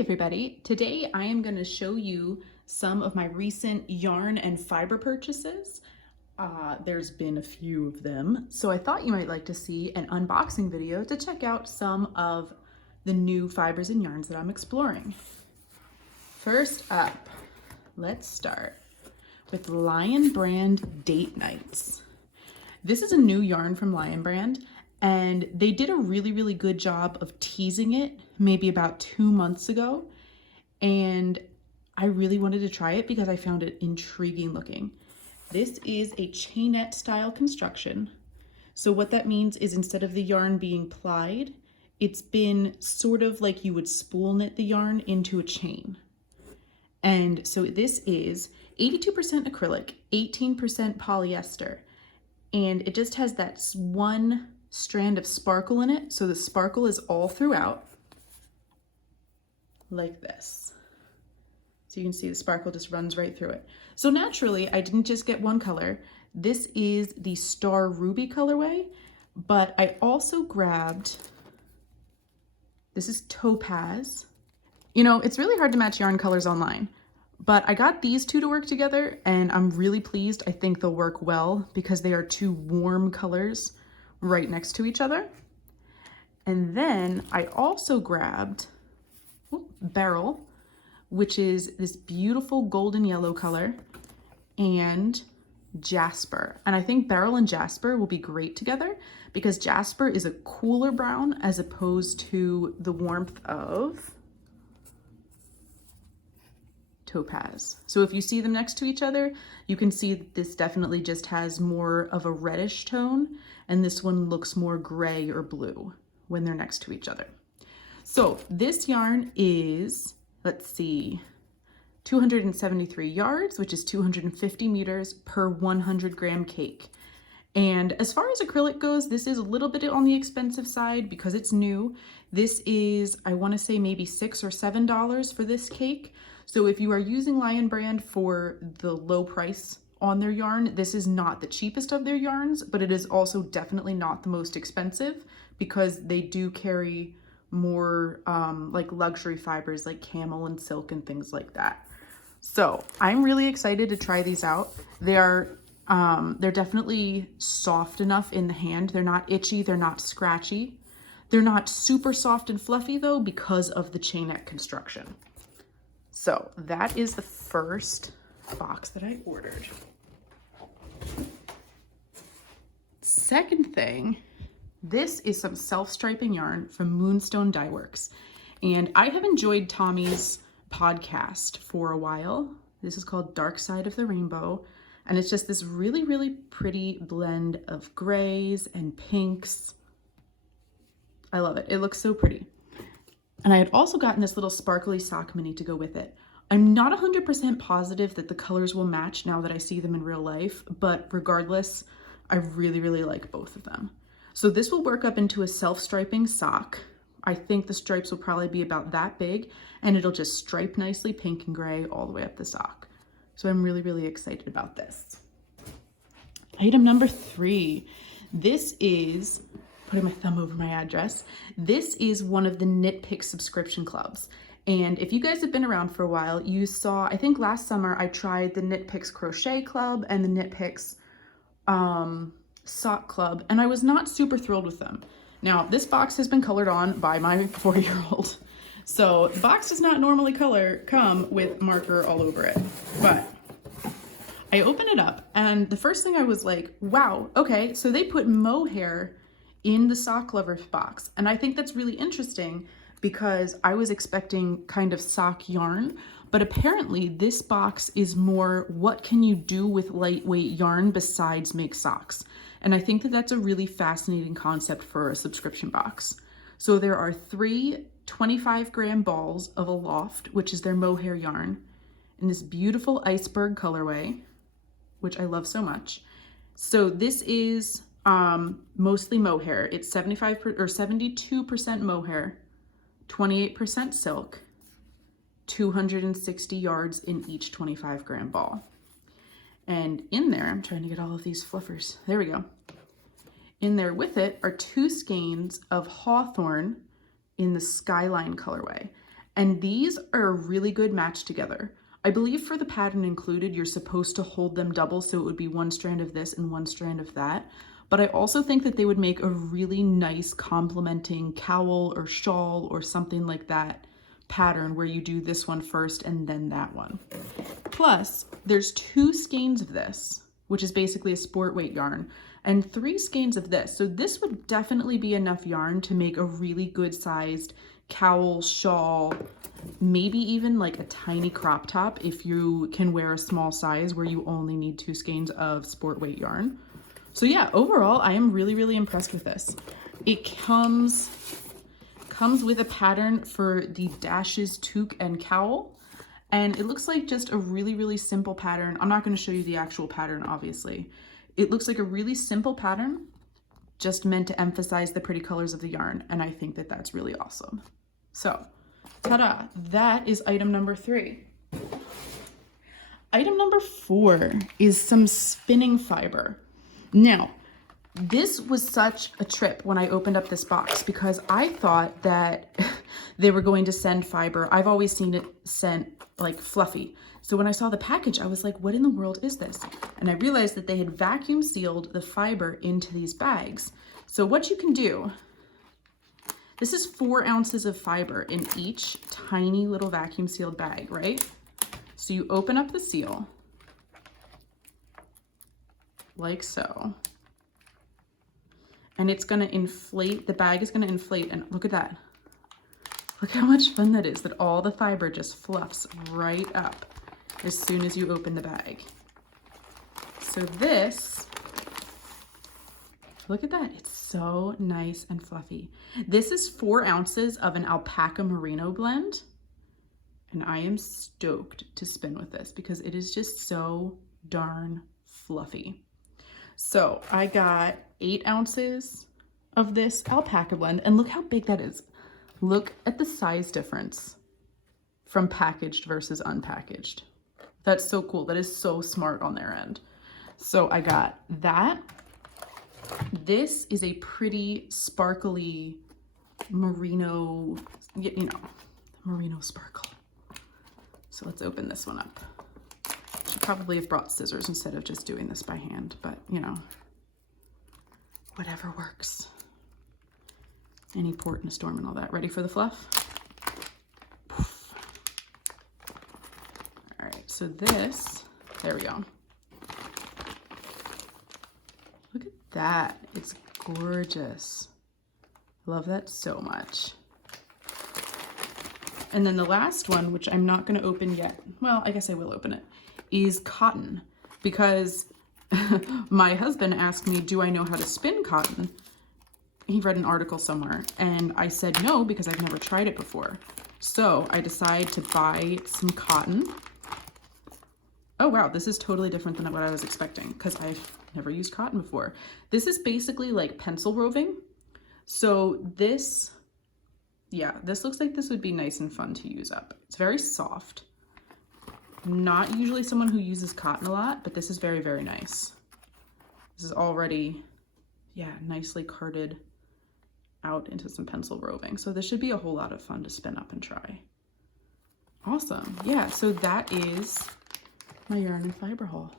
everybody. Today I am going to show you some of my recent yarn and fiber purchases. There's been a few of them, so I thought you might like to see an unboxing video to check out some of the new fibers and yarns that I'm exploring. First up, let's start with Lion Brand Date Nights. This is a new yarn from Lion Brand, and they did a really good job of teasing it maybe about 2 months ago, and I really wanted to try it because I found it intriguing looking. This is a chainette style construction. So what that means is instead of the yarn being plied, it's been sort of like you would spool knit the yarn into a chain. And so this is 82% acrylic, 18% polyester, and it just has that one strand of sparkle in it. So the sparkle is all throughout, like this. So you can see the sparkle just runs right through it. So naturally, I didn't just get one color. This is the Star Ruby colorway, but I also grabbed, this is Topaz. You know, it's really hard to match yarn colors online, but I got these two to work together and I'm really pleased. I think they'll work well because they are two warm colors right next to each other. And then I also grabbed Beryl, which is this beautiful golden yellow color, and Jasper. And I think Beryl and Jasper will be great together because Jasper is a cooler brown as opposed to the warmth of Topaz. So if you see them next to each other, you can see that this definitely just has more of a reddish tone, and this one looks more gray or blue when they're next to each other. So this yarn is, let's see, 273 yards, which is 250 meters per 100 gram cake. And as far as acrylic goes, this is a little bit on the expensive side because it's new. This is, I want to say maybe $6 or $7 for this cake. So if you are using Lion Brand for the low price on their yarn, this is not the cheapest of their yarns, but it is also definitely not the most expensive because they do carry more like luxury fibers like camel and silk and things like that. So I'm really excited to try these out. They're definitely soft enough in the hand. They're not itchy, they're not scratchy. They're not super soft and fluffy though because of the chainette construction. So that is the first box that I ordered. Second thing, this is some self-striping yarn from Moonstone Dye Works. And I have enjoyed Tommy's podcast for a while. This is called Dark Side of the Rainbow. And it's just this really pretty blend of grays and pinks. I love it. It looks so pretty. And I had also gotten this little sparkly sock mini to go with it. I'm not 100% positive that the colors will match now that I see them in real life, but regardless, I really like both of them. So this will work up into a self-striping sock. I think the stripes will probably be about that big, and it'll just stripe nicely pink and gray all the way up the sock. So I'm really excited about this. Item number 3. This is, putting my thumb over my address, this is one of the Nitpicks subscription clubs. And if you guys have been around for a while, you saw, I think last summer I tried the Nitpicks Crochet Club and the Nitpicks Sock Club, and I was not super thrilled with them. Now, this box has been colored on by my 4-year-old. So the box does not normally come with marker all over it, but I open it up and the first thing I was like, wow, okay, so they put mohair in the sock lovers box. And I think that's really interesting because I was expecting kind of sock yarn, but apparently this box is more what can you do with lightweight yarn besides make socks. And I think that that's a really fascinating concept for a subscription box. So there are 3 25-gram balls of Aloft, which is their mohair yarn, in this beautiful iceberg colorway, which I love so much. So this is mostly mohair. It's 72% mohair, 28% silk, 260 yards in each 25-gram ball. And in there, I'm trying to get all of these fluffers. There we go. In there with it are 2 skeins of Hawthorn in the Skyline colorway. And these are a really good match together. I believe for the pattern included, you're supposed to hold them double, so it would be one strand of this and one strand of that. But I also think that they would make a really nice complementing cowl or shawl or something like that pattern where you do this one first and then that one. Plus, there's 2 skeins of this, which is basically a sport weight yarn, and 3 skeins of this. So this would definitely be enough yarn to make a really good sized cowl, shawl, maybe even like a tiny crop top if you can wear a small size where you only need 2 skeins of sport weight yarn. So yeah, overall, I am really, really impressed with this. It comes with a pattern for the dashes, toque, and cowl. And it looks like just a really, really simple pattern. I'm not going to show you the actual pattern, obviously. It looks like a really simple pattern, just meant to emphasize the pretty colors of the yarn. And I think that that's really awesome. So, ta-da, that is item number 3. Item number 4 is some spinning fiber. Now, this was such a trip when I opened up this box because I thought that they were going to send fiber. I've always seen it sent like fluffy. So when I saw the package, I was like, what in the world is this? And I realized that they had vacuum sealed the fiber into these bags. So what you can do, this is 4 ounces of fiber in each tiny little vacuum sealed bag, right? So you open up the seal like so. And it's gonna inflate, the bag is gonna inflate, and look at that. Look how much fun that is, that all the fiber just fluffs right up as soon as you open the bag. So this, look at that, it's so nice and fluffy. This is 4 ounces of an alpaca merino blend, and I am stoked to spin with this because it is just so darn fluffy. So I got 8 ounces of this alpaca blend, and look how big that is. Look at the size difference from packaged versus unpackaged. That's so cool. That is so smart on their end. So I got that. This is a pretty sparkly merino, you know, merino sparkle. So let's open this one up. Should probably have brought scissors instead of just doing this by hand, but you know, whatever works. Any port in a storm and all that. Ready for the fluff? Poof. All right, so this, there we go. Look at that, it's gorgeous. Love that so much. And then the last one, which I'm not gonna open yet, well, I guess I will open it, is cotton, because my husband asked me, do I know how to spin cotton? He read an article somewhere, and I said no, because I've never tried it before. So I decided to buy some cotton. Oh wow, this is totally different than what I was expecting, because I've never used cotton before. This is basically like pencil roving. So this, yeah, this looks like this would be nice and fun to use up. It's very soft. I'm not usually someone who uses cotton a lot, but this is very, very nice. This is already, yeah, nicely carded out into some pencil roving. So this should be a whole lot of fun to spin up and try. Awesome. Yeah, so that is my yarn and fiber haul.